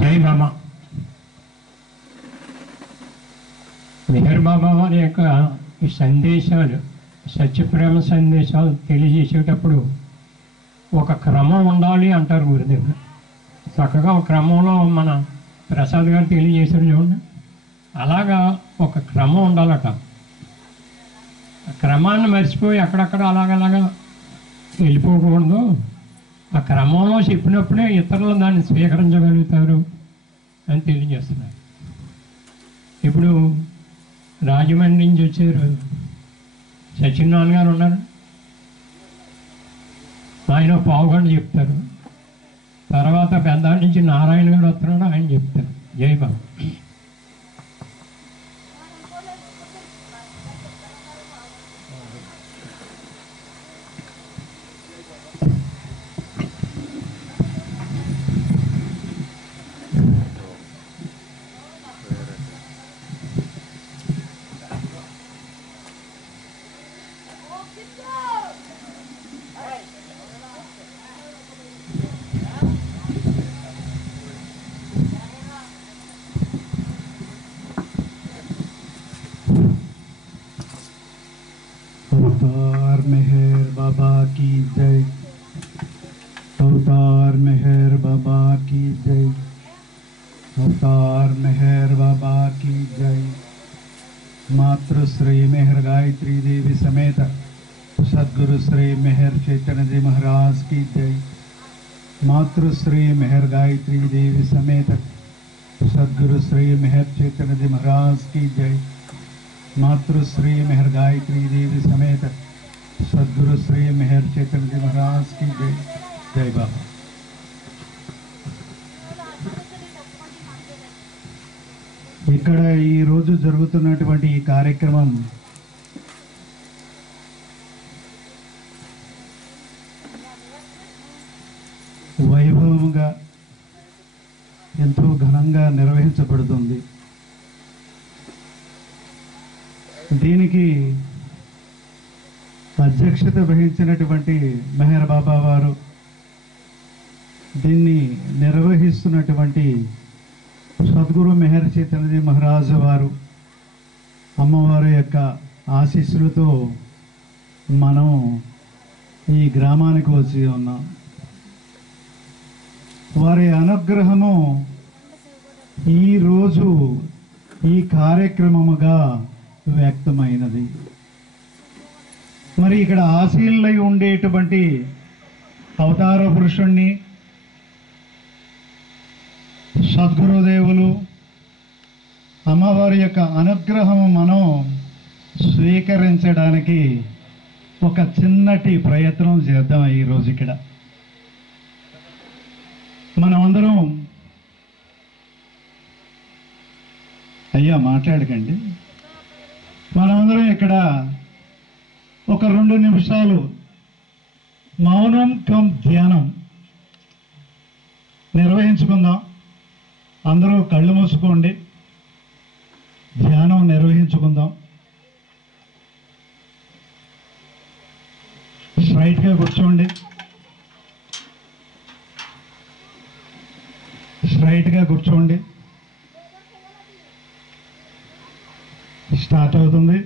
జై బాబా. మెహర్ బాబా వారి యొక్క ఈ సందేశాలు, సత్యప్రేమ సందేశాలు తెలియజేసేటప్పుడు ఒక క్రమం ఉండాలి అంటారు గురుదేవుడు. చక్కగా ఒక క్రమంలో మన ప్రసాద్ గారు తెలియజేశారు చూడండి, అలాగా ఒక క్రమం ఉండాలట. ఆ క్రమాన్ని మర్చిపోయి అక్కడక్కడ అలాగలాగా వెళ్ళిపోకూడదు. ఆ క్రమంలో చెప్పినప్పుడే ఇతరులు దాన్ని స్వీకరించగలుగుతారు అని తెలియజేస్తున్నారు. ఇప్పుడు రాజమండ్రి నుంచి వచ్చారు సత్యనారాయణ గారు ఉన్నారు, ఆయన పావుగంట చెప్తారు. తర్వాత పెద్ద నుంచి నారాయణ గారు వస్తున్నాడు, ఆయన చెప్తారు. జై బాబు. अवतार मेहर बाबा की जय, अवतार मेहर बाबा की जय, अवतार मेहर बाबा की जय। मातृश्री मेहर गायत्री देवी समेत सद्गुरु श्री मेहर चैतन्य जी महाराज की जय। मातृश्री मेहर गायत्री देवी समेत सद्गुरु श्री मेहर चैतन्य जी महाराज की जय। मातृश्री मेहर गायत्री देवी समेत सद्गुरु श्री मेहर चैतन्य जी महाराज की जय। जय बाबा। ఇక్కడ ఈ రోజు జరుగుతున్నటువంటి ఈ కార్యక్రమం వైభవంగా ఎంతో ఘనంగా నిర్వహించబడుతుంది. దీనికి అధ్యక్షత వహించినటువంటి మెహర్ బాబా వారు, దీన్ని నిర్వహిస్తున్నటువంటి సద్గురు మెహర్ చైతన్య మహారాజు వారు, అమ్మవారి యొక్క ఆశీస్సులతో మనం ఈ గ్రామానికి వచ్చి ఉన్నాం. వారి అనుగ్రహము ఈరోజు ఈ కార్యక్రమముగా వ్యక్తమైనది. మరి ఇక్కడ ఆశీనులై ఉండేటువంటి అవతార పురుషుణ్ణి, సద్గురుదేవులు, అమ్మవారి యొక్క అనుగ్రహము మనం స్వీకరించడానికి ఒక చిన్నటి ప్రయత్నం చేద్దాం. ఈరోజు ఇక్కడ మనమందరం, అయ్యా మాట్లాడకండి, మనమందరం ఇక్కడ ఒక 2 నిమిషాలు మౌనం కమ్ ధ్యానం నిర్వహించుకుందాం. అందరూ కళ్ళు మూసుకోండి, ధ్యానం నిర్వహించుకుందాం. స్ట్రైట్గా కూర్చోండి, స్ట్రైట్గా కూర్చోండి. స్టార్ట్ అవుతుంది.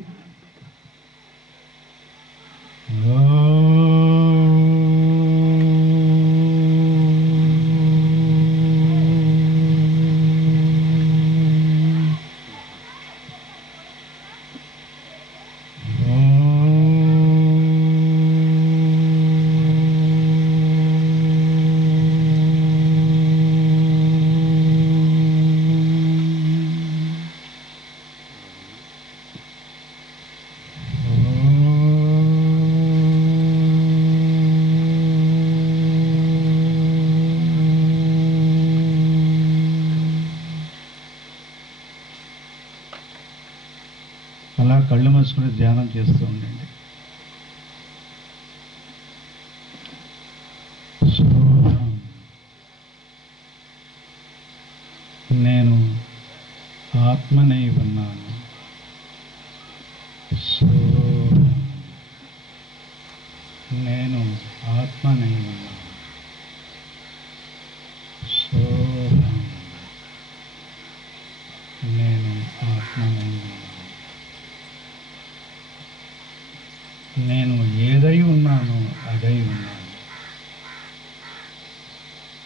అలా కళ్ళు మూసుకుని ధ్యానం చేస్తూ ఉండండి. నేను ఆత్మనై ఉన్నాను. నేను ఆత్మనై ఉన్నాను.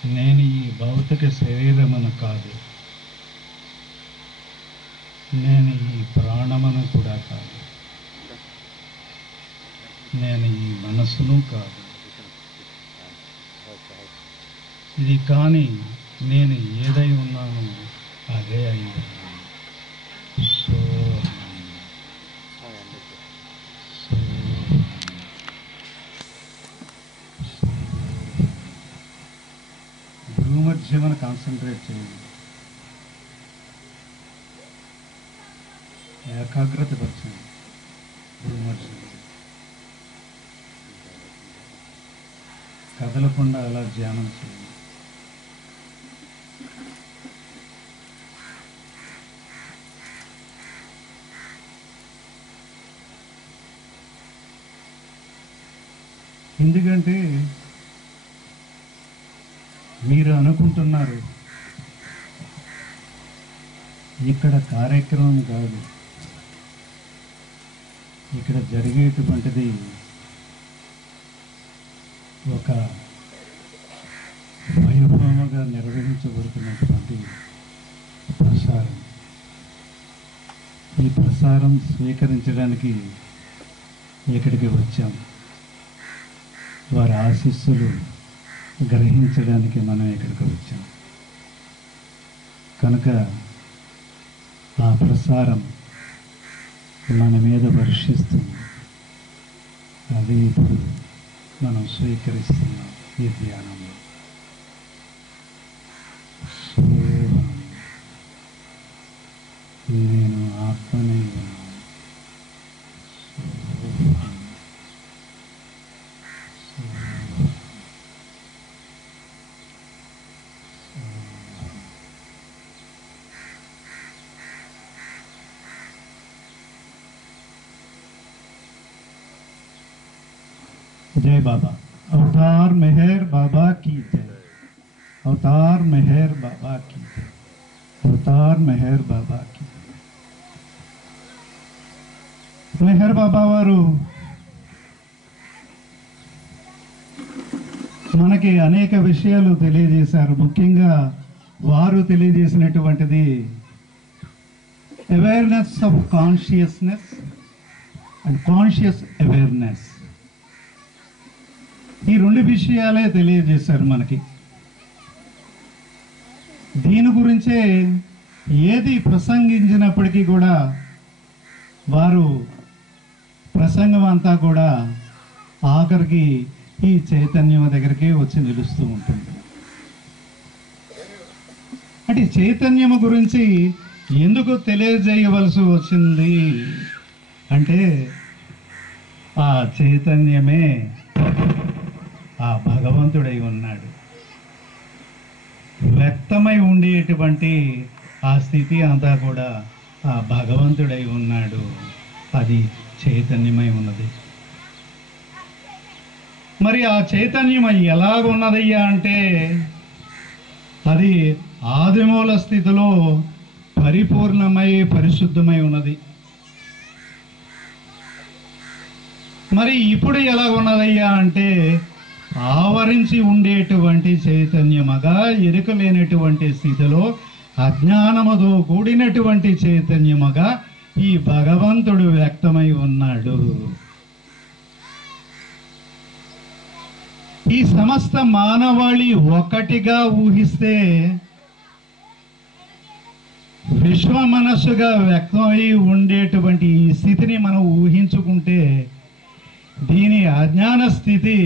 నేను ఈ భౌతిక శరీరమును కాదు, నేను ఈ ప్రాణమును కూడా కాదు, నేను ఈ మనస్సును కాదు. ఇది కానీ నేను ఏదై ఉన్నానో అదే అయి ఉన్నాను. భూమధ్యమను కాన్సన్ట్రేట్ చేయండి, ఏకాగ్రత పరచండి. భూమధ్యం కదలకుండా అలా ధ్యానం చేయండి. ఎందుకంటే మీరు అనుకుంటున్నారు ఇక్కడ కార్యక్రమం కాదు, ఇక్కడ జరిగేటువంటిది ఒక వైభవంగా నిర్వహించబడుతున్నటువంటి ప్రసారం. ఈ ప్రసారం స్వీకరించడానికి ఇక్కడికి వచ్చాం. వారి ఆశీస్సులు గ్రహించడానికి మనం ఇక్కడికి వచ్చాం. కనుక ఆ ప్రసారం మన మీద వర్షిస్తుంది. అది ఇప్పుడు మనం స్వీకరిస్తున్నాం ఈ ధ్యానంలో. నేను ఆత్మనే ఉన్నాను. जय बाबा। अवतार मेहर बाबा की जय। अवतार मेहर बाबा की जय। अवतार मेहर बाबा की जय। मेहर बाबा वारू మనకి అనేక విషయాలు తెలియజేశారు. ముఖ్యంగా వారు తెలియజేసినటువంటిది awareness of consciousness and conscious awareness. ఈ రెండు విషయాలే తెలియజేశారు మనకి. దీని గురించే ఏది ప్రసంగించినప్పటికీ కూడా వారు ప్రసంగం అంతా కూడా ఆఖరికి ఈ చైతన్యం దగ్గరికి వచ్చి నిలుస్తూ ఉంటుంది. అంటే చైతన్యము గురించి ఎందుకు తెలియజేయవలసి వచ్చింది అంటే ఆ చైతన్యమే ఆ భగవంతుడై ఉన్నాడు. వ్యక్తమై ఉండేటువంటి ఆ స్థితి అంతా కూడా ఆ భగవంతుడై ఉన్నాడు. అది చైతన్యమై ఉన్నది. మరి ఆ చైతన్యం ఎలాగున్నదయ్యా అంటే అది ఆదిమూల స్థితిలో పరిపూర్ణమై పరిశుద్ధమై ఉన్నది. మరి ఇప్పుడు ఎలా ఉన్నదయ్యా అంటే ఆవరించి ఉండేటువంటి చైతన్యముగా, ఎరుకలేనటువంటి స్థితిలో అజ్ఞానముతో కూడినటువంటి చైతన్యముగా ఈ భగవంతుడు వ్యక్తమై ఉన్నాడు. ఈ సమస్త మానవాళి ఒక్కటిగా ఊహిస్తే, విశ్వ మనస్సుగా వ్యక్తమై ఉండేటువంటి ఈ స్థితిని మనం ఊహించుకుంటే దీని అజ్ఞాన స్థితి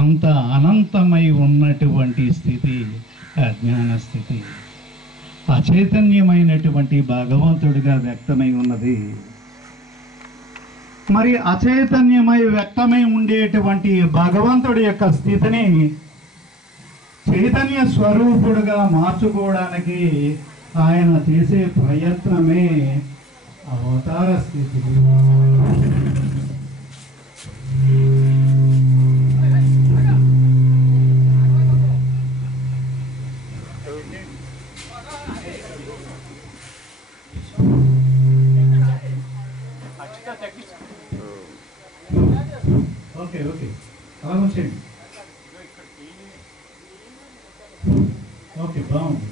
అంత అనంతమై ఉన్నటువంటి స్థితి అజ్ఞాన స్థితి. అచైతన్యమైనటువంటి భగవంతుడిగా వ్యక్తమై ఉన్నది. మరి అచైతన్యమై వ్యక్తమై ఉండేటువంటి భగవంతుడి యొక్క స్థితిని చైతన్య స్వరూపుడుగా మార్చుకోవడానికి ఆయన చేసే ప్రయత్నమే అవతార స్థితి. ఓకే ఓకే అలా వచ్చేయండి. ఓకే, బాగుంది.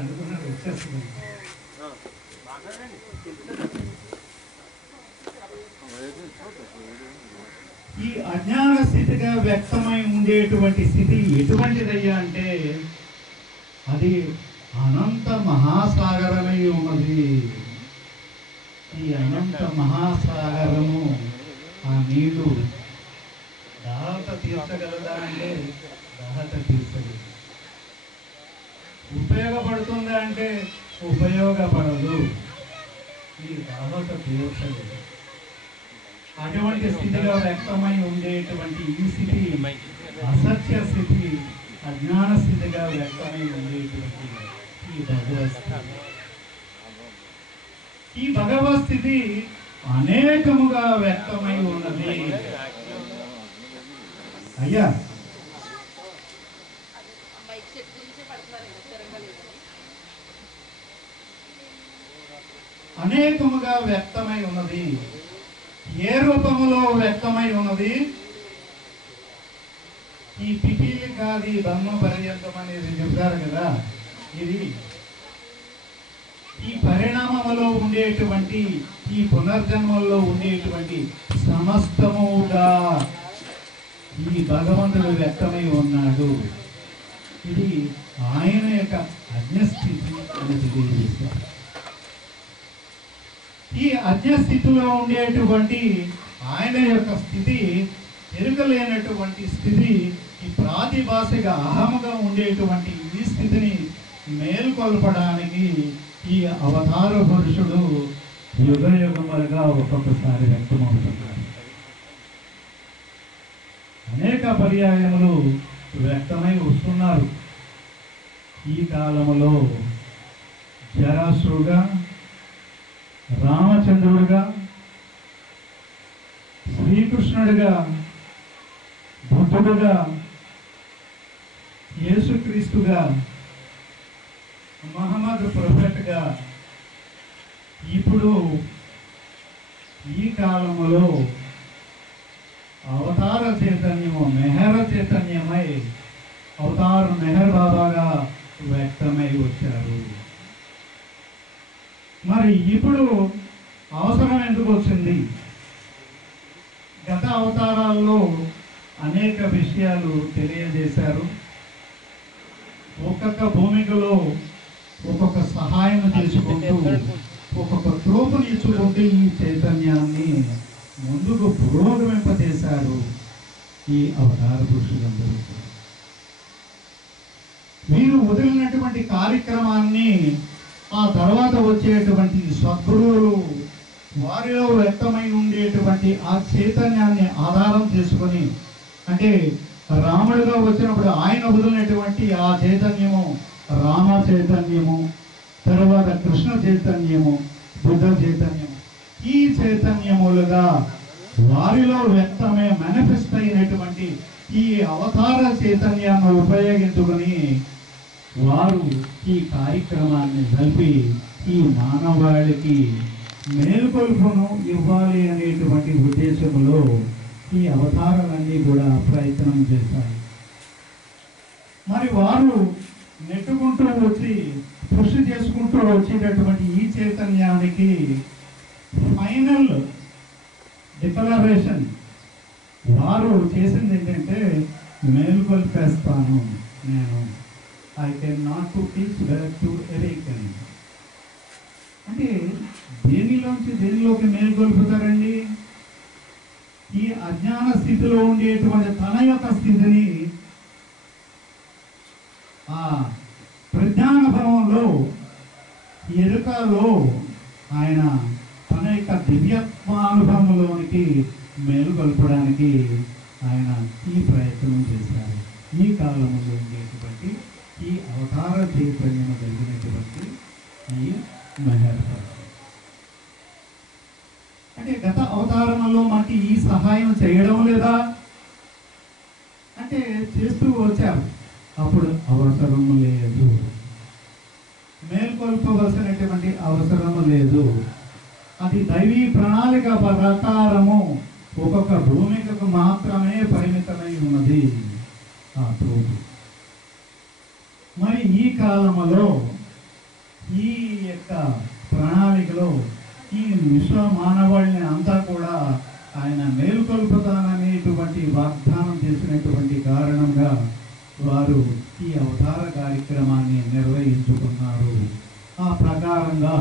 అనుకున్నాడు వచ్చేస్తుంది. ఈ అజ్ఞాన స్థితిగా వ్యక్తమై ఉండేటువంటి స్థితి ఎటువంటిదయ్యా అంటే అది అనంత మహాసాగరమై ఉన్నది. ఈ అనంత మహాసాగరము ఆ నీళ్లు దాహత తీర్చగలదా అంటే దాహత తీర్చదు. ఉపయోగపడుతుందా అంటే ఉపయోగపడదు. ఈ దాహత తీర్చలేదు. అటువంటి స్థితిగా వ్యక్తమై ఉండేటువంటి ఈ స్థితి అసత్య స్థితి, అజ్ఞాన స్థితిగా వ్యక్తమై ఉండేటువంటి ఈ భగవస్థితి. ఈ భగవస్థితి అనేకముగా వ్యక్తమై ఉన్నది. అయ్యా, అనేకముగా వ్యక్తమై ఉన్నది. ఏ రూపములో వ్యక్తమై ఉన్నది? ఈ పిపీలి కాది బ్రహ్మ పర్యంతం అనేది చెప్తారు కదా, ఇది ఈ పరిణామములో ఉండేటువంటి ఈ పునర్జన్మల్లో ఉండేటువంటి సమస్తముగా ఈ భగవంతుడు వ్యక్తమై ఉన్నాడు. ఇది ఆయన యొక్క అజ్ఞస్థితి అని తెలియజేస్తారు. ఈ అజ్ఞస్థితిలో ఉండేటువంటి ఆయన యొక్క స్థితి, ఎరుగలేనటువంటి స్థితి, ఈ ప్రాతిభాషిక అహముగా ఉండేటువంటి ఈ స్థితిని మేల్కొల్పడానికి ఈ అవతార పురుషుడు యుగ యుగములుగా ఒక్కొక్కసారి వ్యక్తమవుతున్నారు. అనేక పర్యాయములు వ్యక్తమై వస్తున్నారు. ఈ కాలములో జరాసురుగా, రామచంద్రుడిగా, శ్రీకృష్ణుడిగా, బుద్ధుడుగా, యేసుక్రీస్తుగా, మహమ్మద్ ప్రొఫెట్గా, ఇప్పుడు ఈ కాలములో అవతార చైతన్యము మెహర చైతన్యమై అవతార మెహర్ బాబాగా వ్యక్తమై వచ్చారు. మరి ఇప్పుడు అవసరం ఎందుకు వచ్చింది? గత అవతారాల్లో అనేక విషయాలు తెలియజేశారు. ఒక్కొక్క భూమికలో ఒక్కొక్క సహాయం చేసుకుంటూ ఒక్కొక్క త్రోపునిచ్చుకుంటూ ఈ చైతన్యాన్ని ముందుకు పురోగమింపజేశారు ఈ అవతార పురుషులందరూ. వీరు వదిలినటువంటి కార్యక్రమాన్ని ఆ తర్వాత వచ్చేటువంటి సద్గురువులు వారిలో వ్యక్తమై ఉండేటువంటి ఆ చైతన్యాన్ని ఆధారం చేసుకొని, అంటే రాముడిగా వచ్చినప్పుడు ఆయన వదిలినటువంటి ఆ చైతన్యము రామ చైతన్యము, తర్వాత కృష్ణ చైతన్యము, బుద్ధ చైతన్యము, ఈ చైతన్యములుగా వారిలో వ్యక్తమే మేనిఫెస్ట్ అయినటువంటి ఈ అవతార చైతన్యాన్ని ఉపయోగించుకొని వారు ఈ కార్యక్రమాన్ని జరిపి ఈ మానవాళికి మేల్కొల్పును ఇవ్వాలి అనేటువంటి ఉద్దేశంలో ఈ అవతారాలన్నీ కూడా ప్రయత్నం చేశాయి. మరి వారు నెట్టుకుంటూ వచ్చి కృషి చేసుకుంటూ వచ్చేటటువంటి ఈ చైతన్యానికి ఫైనల్ డిక్లరేషన్ వారు చేసింది ఏంటంటే, మేల్కొల్పేస్తాను నేను, I can not to teach back to awaken. అంటే దేనిలోంచి దేనిలోకి మేల్కొల్పుతారండి? ఈ అజ్ఞాన స్థితిలో ఉండేటువంటి తన యొక్క స్థితిని ఆ ప్రజ్ఞానుభవంలో, ఎరుకలో ఆయన తన యొక్క దివ్యత్వానుభవంలోనికి మేలుకొల్పడానికి ఆయన ఈ ప్రయత్నం చేశారు. ఈ కాలంలో ఉండేటువంటి ఈ అవతార చైతన్యం కలిగినటువంటి ఈ మెహర్. అంటే గత అవతారంలో మనకి ఈ సహాయం చేయడం లేదా అంటే చేస్తూ వచ్చారు. అప్పుడు అవసరం లేదు. అది దైవీ ప్రణాళిక ప్రకారము ఒక్కొక్క భూమికకు మాత్రమే పరిమితమై ఉన్నది ఆ తోడు. మరి ఈ కాలంలో ఈ యొక్క ప్రణాళికలో ఈ విశ్వ మానవాళిని అంతా కూడా ఆయన మేలుకొల్పుతాననేటువంటి వాగ్దానం చేసినటువంటి కారణంగా వారు ఈ అవతార కార్యక్రమాన్ని నిర్వహించుకున్నారు. ఆ ప్రకారంగా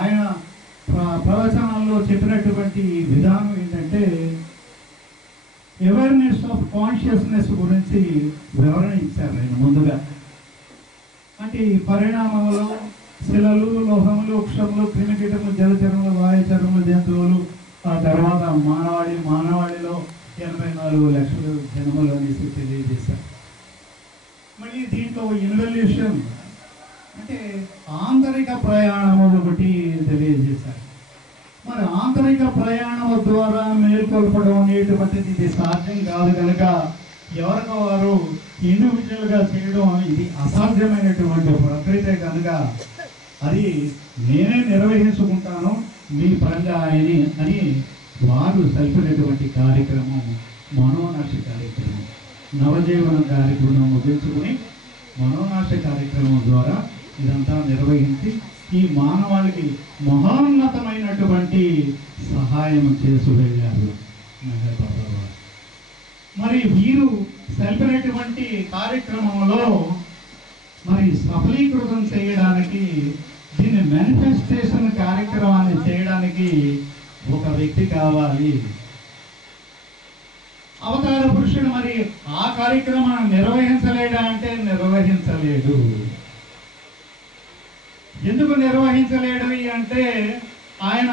ఆయన ప్రవచనాల్లో చెప్పినటువంటి విధానం ఏంటంటే అవేర్నెస్ ఆఫ్ కాన్షియస్నెస్ గురించి వివరణ ఇచ్చారు ఆయన ముందుగా. అంటే ఈ పరిణామంలో శిలలు, లోహములు, వృక్షములు, క్రిమికీటములు, జలచరములు, వాయుచరములు, జంతువులు, ఆ తర్వాత మానవాళిలో 84 లక్షల జనములు అనేసి తెలియజేశారు. మళ్ళీ దీంట్లో ఇన్వల్యూషన్ అంటే ఆంతరిక ప్రయాణము ఒకటి తెలియజేశారు. మరి ఆంతరిక ప్రయాణం ద్వారా మేల్కొల్పడం అనేటువంటిది ఇది సాధ్యం కాదు కనుక ఎవరికి వారు ఇండివిజువల్గా చేయడం ఇది అసాధ్యమైనటువంటి ప్రక్రియ కనుక అది నేనే నిర్వహించుకుంటాను మీ పరంగా అని వారు సరిపినటువంటి కార్యక్రమం మనోనాశ కార్యక్రమం, నవజీవన కార్యక్రమం ముగించుకుని మనోనాశ కార్యక్రమం ద్వారా ఇదంతా నిర్వహించి ఈ మానవాళికి మహోన్నతమైనటువంటి సహాయం చేసి వెళ్ళారు మెహర్ బాబా వారు. మరి వీరు సరిపినటువంటి కార్యక్రమంలో మరి సఫలీకృతం చేయడానికి దీన్ని మేనిఫెస్టేషన్ కార్యక్రమాన్ని చేయడానికి ఒక వ్యక్తి కావాలి. అవతార పురుషుడు మరి ఆ కార్యక్రమాన్ని నిర్వహించలేడా అంటే నిర్వహించలేడు. ఎందుకు నిర్వహించలేడు అంటే ఆయన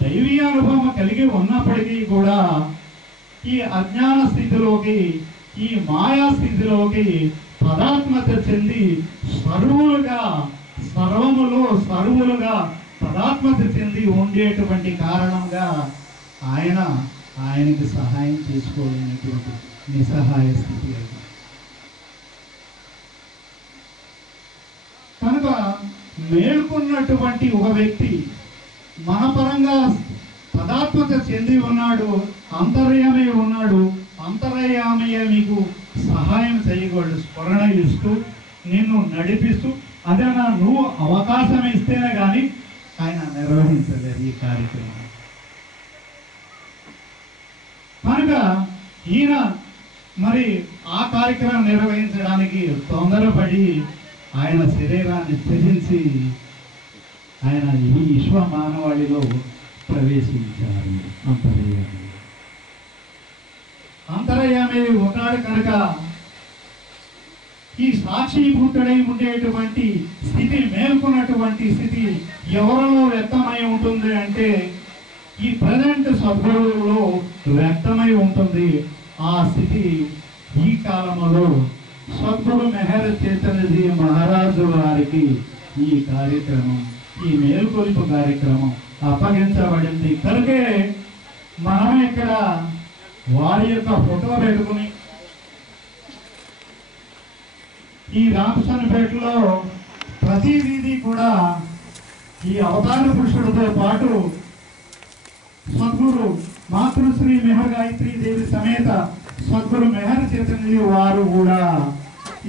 దైవీ అనుభవం కలిగి ఉన్నప్పటికీ కూడా ఈ అజ్ఞాన స్థితిలోకి, ఈ మాయా స్థితిలోకి పదాత్మత చెంది సర్వములుగా పదాత్మత చెంది ఉండేటువంటి కారణంగా ఆయనకి సహాయం చేసుకోలేనటువంటి నిస్సహాయ స్థితి అది. కనుక మేల్కొన్నటువంటి ఒక వ్యక్తి మన పరంగా పదాత్మత చెంది ఉన్నాడు, అంతర్యామి ఉన్నాడు. అంతర్యామయ్య నీకు సహాయం చేయగలడు, స్మరణ ఇస్తూ నిన్ను నడిపిస్తూ. అదే నువ్వు అవకాశం ఇస్తేనే కానీ ఆయన నిర్వహించలేదు ఈ కార్యక్రమం. కనుక ఈయన మరి ఆ కార్యక్రమం నిర్వహించడానికి తొందరపడి ఆయన శరీరాన్ని త్యజించి ఆయన ఈ విశ్వ మానవాళిలో ప్రవేశించారు. అంతర్యామి ఉన్నాడు కనుక ఈ సాక్షిభూతుడై ఉండేటువంటి స్థితి, మేల్కొన్నటువంటి స్థితి ఎవరిలో వ్యక్తమై ఉంటుంది అంటే ఈ ప్రజెంట్ సద్గురువులో వ్యక్తమై ఉంటుంది. ఆ స్థితి ఈ కాలంలో సద్గురు మెహర్ చైతన్యజీ మహారాజు వారికి ఈ కార్యక్రమం, ఈ మేల్కొల్పు కార్యక్రమం అప్పగించబడింది. కనుకే మనం ఇక్కడ వారి యొక్క ఫోటో పెట్టుకుని ఈ రామచంద్రపేటలో ప్రతి వీధి కూడా ఈ అవతార పురుషుడితో పాటు సద్గురు మాతృశ్రీ మెహర్ గాయత్రీ దేవి సమేత సద్గురు మెహర్ చైతన్య వారు కూడా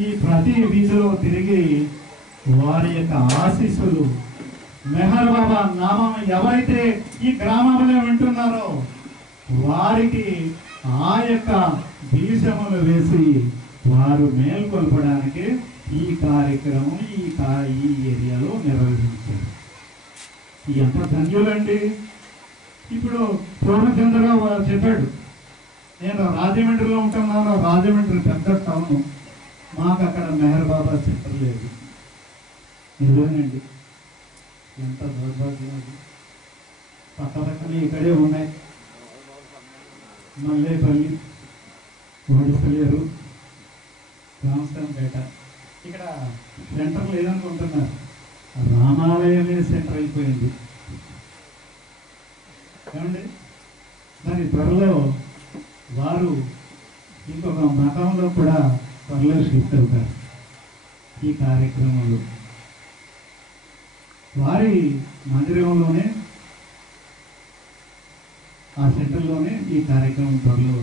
ఈ ప్రతి వీధిలో తిరిగి వారి యొక్క ఆశీస్సులు, మెహర్ బాబా నామం ఎవరైతే ఈ గ్రామంలో వింటున్నారో వారికి ఆ యొక్క బీజములు వేసి వారు మేల్కొల్పడానికి ఈ కార్యక్రమం ఈ ఏరియాలో నిర్వహించారు. ఎంత ధన్యులండి. ఇప్పుడు పూర్ణచంద్రరావు చెప్పాడు, నేను రాజమండ్రిలో ఉంటున్నాను, రాజమండ్రి పెద్ద టౌన్, మాకు అక్కడ మెహర్ బాబా సెంటర్ లేదు. నిజమేనండి, ఎంత దౌర్భాగ్యం అది. పక్కనే ఇక్కడే ఉన్నాయి, మల్లేపల్లి, ఓడిసలేరు, రామస్తంపేట. ఇక్కడ సెంటర్ లేదనుకుంటున్నారు, రామాలయమే సెంటర్ అయిపోయింది ఏమండి. దాని త్వరలో వారు ఇంకొక మతంలో కూడా త్వరలో షిఫ్ట్ అవుతారు. ఈ కార్యక్రమంలో వారి మందిరంలోనే ఆ సెంటర్లోనే ఈ కార్యక్రమం త్వరలో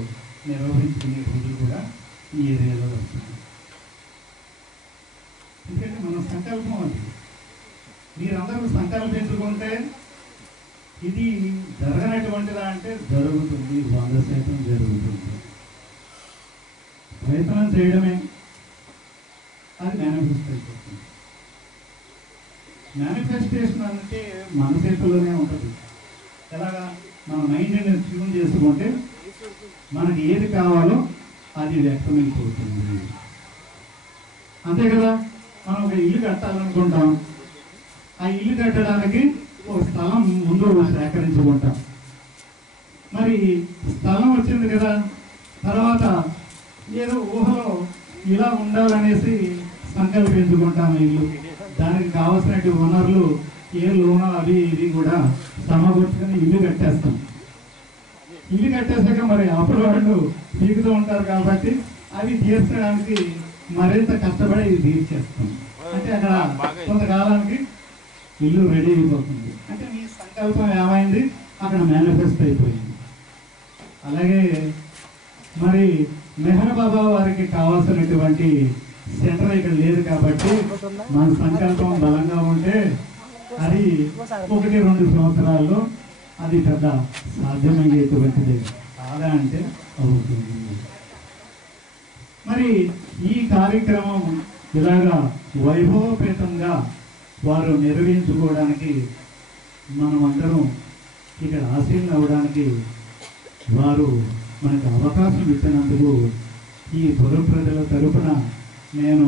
నిర్వహించుకునే రోజులు కూడా ఈ ఏరియాలో వస్తుంది. ఎందుకంటే మన సంకల్పం అది. మీరందరూ సంకల్పించుకుంటే ఇది జరగనటువంటిదా అంటే జరుగుతుంది, 100% జరుగుతుంది. ప్రయత్నం చేయడమే అది మేనిఫెస్ట్ అయిపోతుంది. మేనిఫెస్టేషన్ అంటే మన చేతుల్లోనే ఉంటుంది. ఎలాగా మన మైండ్ని ట్యూన్ చేసుకుంటే మనకి ఏది కావాలో అది వ్యక్తమైపోతుంది. అంతే కదా. మనం ఒక ఇల్లు కట్టాలనుకుంటాం, ఆ ఇల్లు కట్టడానికి ఒక స్థలం ముందు సేకరించుకుంటాం. మరి స్థలం వచ్చింది కదా, తర్వాత ఏదో ఊహలో ఇలా ఉండాలనేసి సంకల్పించుకుంటాం ఇల్లు. దానికి కావాల్సినటువంటి వనరులు ఏ లోనో అవి ఇవి కూడా సమకూర్చుకొని ఇల్లు కట్టేస్తాం. ఇల్లు కట్టేసాక మరి అప్పుడు వాళ్ళు పీకుతూ ఉంటారు కాబట్టి అవి తీర్చడానికి మరింత కష్టపడి ఇది తీర్చేస్తాం. అంటే అక్కడ కొంతకాలానికి ఇల్లు రెడీ అయిపోతుంది. అంటే మీ సంకల్పం ఏమైంది, అక్కడ మేనిఫెస్ట్ అయిపోయింది. అలాగే మరి మెహర్ బాబా వారికి కావాల్సినటువంటి సెంటర్ ఇక్కడ లేదు కాబట్టి మన సంకల్పం బలంగా ఉంటే అది 1-2 సంవత్సరాల్లో అది పెద్ద సాధ్యమయ్యేటువంటిది కాదా అంటే అవుతుంది. మరి ఈ కార్యక్రమం ఇలాగా వైభవపేతంగా వారు నిర్వహించుకోవడానికి మనం అందరం ఇక్కడ ఆశీర్వాదం అవ్వడానికి వారు మనకు అవకాశం ఇచ్చినందుకు ఈ పుర ప్రజల తరపున నేను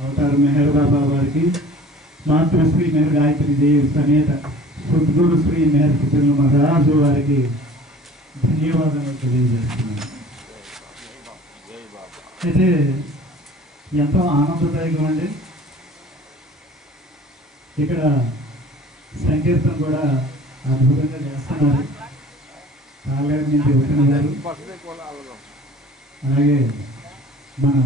అవతార్ మెహర్ బాబా వారికి, మాతృశ్రీ మెహర్ గాయత్రి దేవి సమేత సద్గురు శ్రీ మెహర్ కిషన్ మహారాజు వారికి ధన్యవాదాలు తెలియజేస్తున్నాను. అయితే ఎంతో ఆనందదాయకం అండి. ఇక్కడ సంకీర్తన కూడా అద్భుతంగా చేస్తున్నారు. కాలేరు నుంచి వచ్చిన గారు, అలాగే మన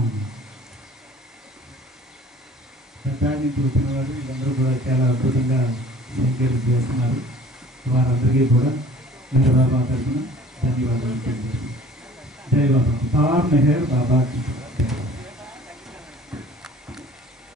పెద్దాడి నుంచి వచ్చిన వారు, వీళ్ళందరూ కూడా చాలా అద్భుతంగా సంకీర్తన చేస్తున్నారు. వారందరికీ కూడా మెహర్ బాబా తరఫున ధన్యవాదాలు తెలియజేస్తున్నాను. జై బాబా. మెహర్ బాబా.